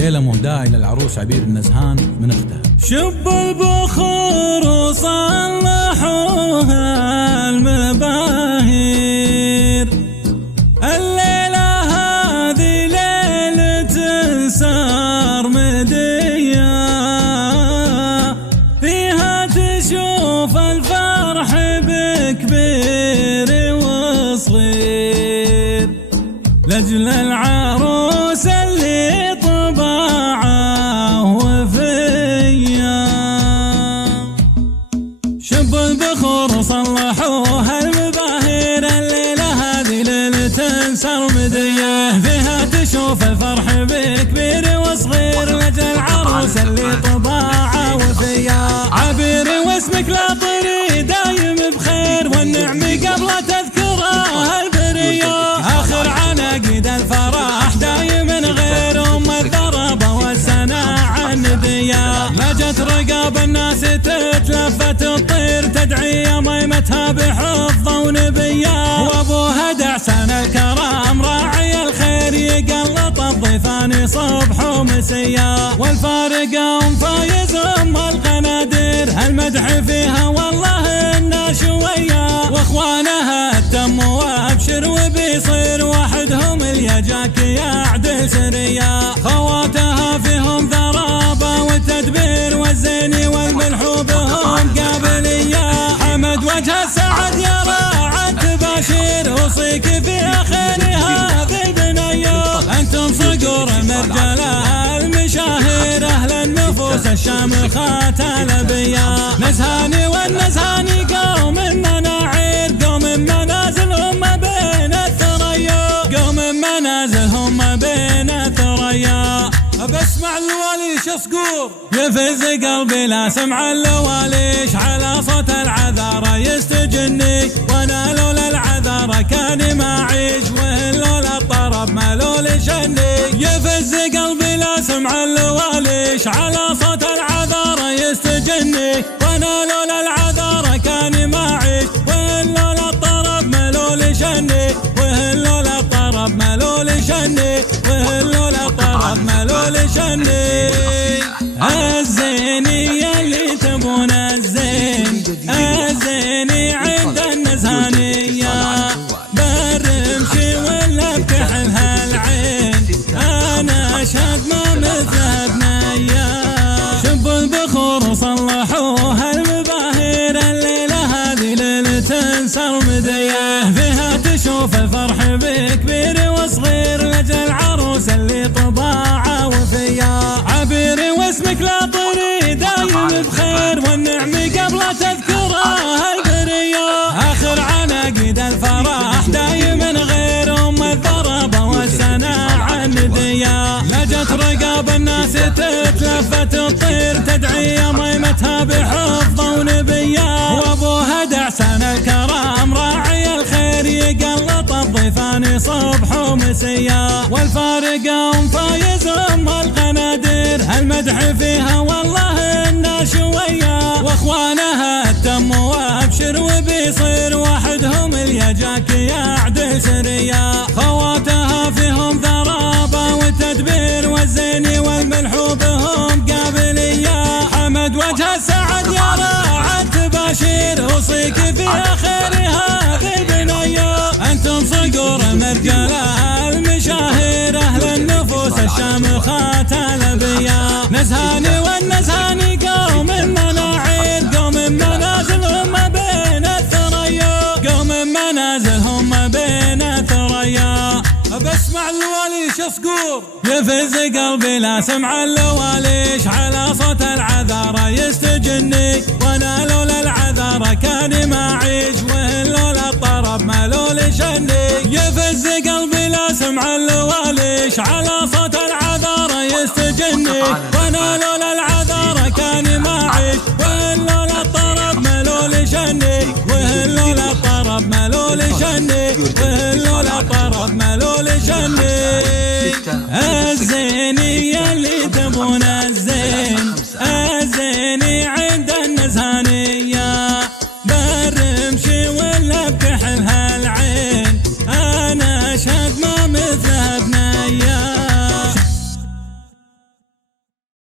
شيلة مهداة إلى العروس عبير النزهان من اختها. شب البخور وصلحوها المباهير، الليلة هذه ليلة سرمدية، فيها تشوف الفرح بكبير وصغير، لأجل العروس اللي طباعه وفيا. شب البخور صلحوها المباهير، الليلة هذه ليلة سرمدية، فيها تشوف الفرح بكبير وصغير، لأجل العروس اللي طباعه وفيا. عبير واسمك لا طري دايم بخير، والنعم قبل تذكرها البرية، آخر عناقيد الفرح دايم غير أم الضرب والسناع الندية. لجت رقاب الناس تتلفت الطير، تدعي ميمتها بحفظ ونبية، وابوها دعسان الكرام راعي الخير، يقلط الضيفان صبح ومسيا. والفارق ام فايز ام القنادير، المدح فيها والله إنه شوية، واخوانها التم وابشر وبيصير وحدهم اليجاك يعدل سرية. خواتها فيهم ذرابة والتدبير والزين والملح بهم قابلية، حمد وجه السعد يا راعى تباشير، اوصيك في خير هذه البنية. انتم صقور المرجلة المشاهير، اهل النفوس الشامخات الابية، نزهاني والنزهاني قوم مناعير، قوم منازلهم بين الثريا، قوم منازلهم بين الثريا. بسمع اللواليش صقور يفز قلبي، لا سمع اللواليش على صوت العذارى يستجني، وانا لولا العذارى كان ما اعيش، وإن لولا الطرب ما لولا شني. يفز قلبي لا سمع اللواليش على صوت العذارى يستجني، وانا لولا العذارى كان ما اعيش، وإن لولا الطرب ما لولا شني، وإن لولا الطرب ما لولا شني، وإن لولا الطرب ما لولا شني. الزيني اللي تبون الزين، الزيني عند النزهانية، بالرمشي ولا بكحلها العين، أنا أشهد ما مثلها بنية. شب البخور صلحوها المباهير، الليلة هذه ليلة سرمدية، فيها تشوف الفرح بكبير وصغير، لأجل العروس اللي طباعه وفيا. عبير واسمك لا طري دايم بخير، والنعم قبل تذكرها البرية، آخر عناقيد الفرح دايم غير أم الضرب والسناع الندية. لجت رقاب الناس تتلفت الطير، تدعي ميمتها بحفظ ونبية، وابوها دعسان الكرام راعي الخير، يقلط الضيفان صبح ومسيا. والفارق ام فايز ام القنادير، المدح فيها والله إنه شوية، واخوانها التم وابشر وبيصير وحدهم اليجاك يعدل سرية. خواتها فيهم ذرابة والتدبير والزين والملح بهم قابلية، حمد وجه السعد يا راعى تباشير، اوصيك في خير هذه البنية. انتم صقور المرجلة المشاهير، اهل النفوس الشامخات الابية، نزهاني والنزهاني قوم مناعير، قوم منازلهم بين الثريا، قوم منازلهم بين الثريا. بسمع اللواليش صقور يفز قلبي، لا سمع اللواليش على صوت العذارى يستجني، وانا لولا العذارى كان ما اعيش، وإن لولا الطرب ما لولا شني. يفز قلبي لا سمع اللواليش على صوت العذارى يستجني، وانا لولا العذارى كان ما اعيش، وإن لولا الطرب ما لولا شني، وإن لولا الطرب ما لولا شني، وإن لولا الطرب ما لولا شني. الزيني